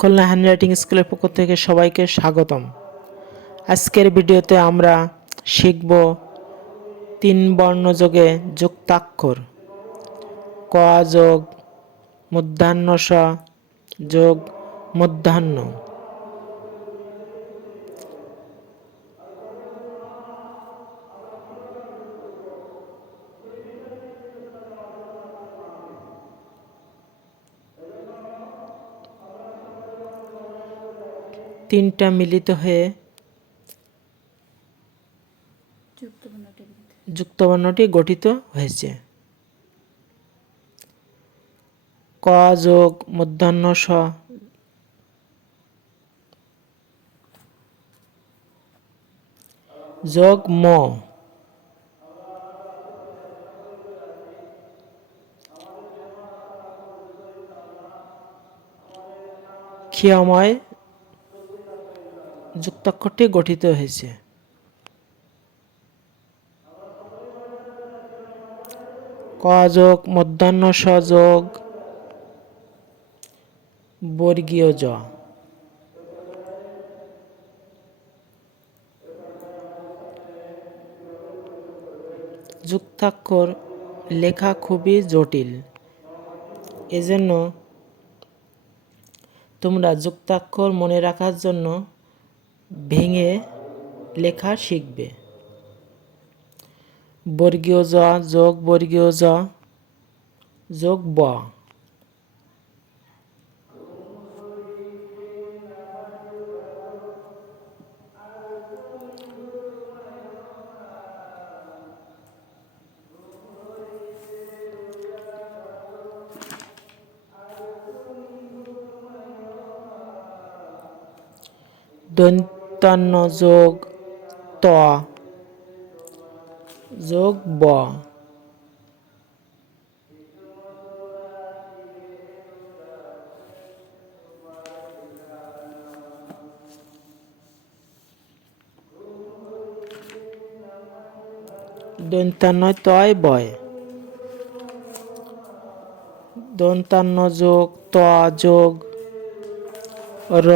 Khulna handwriting স্কুলের পক্ষ থেকে সবাইকে স্বাগতম। আজকের ভিডিওতে আমরা শিখব তিন বর্ণযোগে যুক্তাক্ষর। ক যোগ মধ্যাহ্ন স যোগ মধ্যাহ্ন। তিনটা মিলিত হয়ে যুক্তবর্ণটি গঠিত হয়েছে। ক যোগ মধ্যাহ্ন স। যোগ ম। ক্ষীয়ময় যুক্তাক্ষরটি গঠিত হয়েছে। কযোগ মধ্যাহ্ন স যোগ, বর্গীয় জ। যুক্তাক্ষর লেখা খুবই জটিল। এজন্য তোমরা যুক্তাক্ষর মনে রাখার জন্য ভেঙে লেখা শিখবে। বর্গীয় জ যোগ বর্গীয় জ যোগ ব। দন্তান্ন যোগ ত যোগ ব দন্তান্ন তয় বয় দন্তান্ন যোগ ত যোগ র।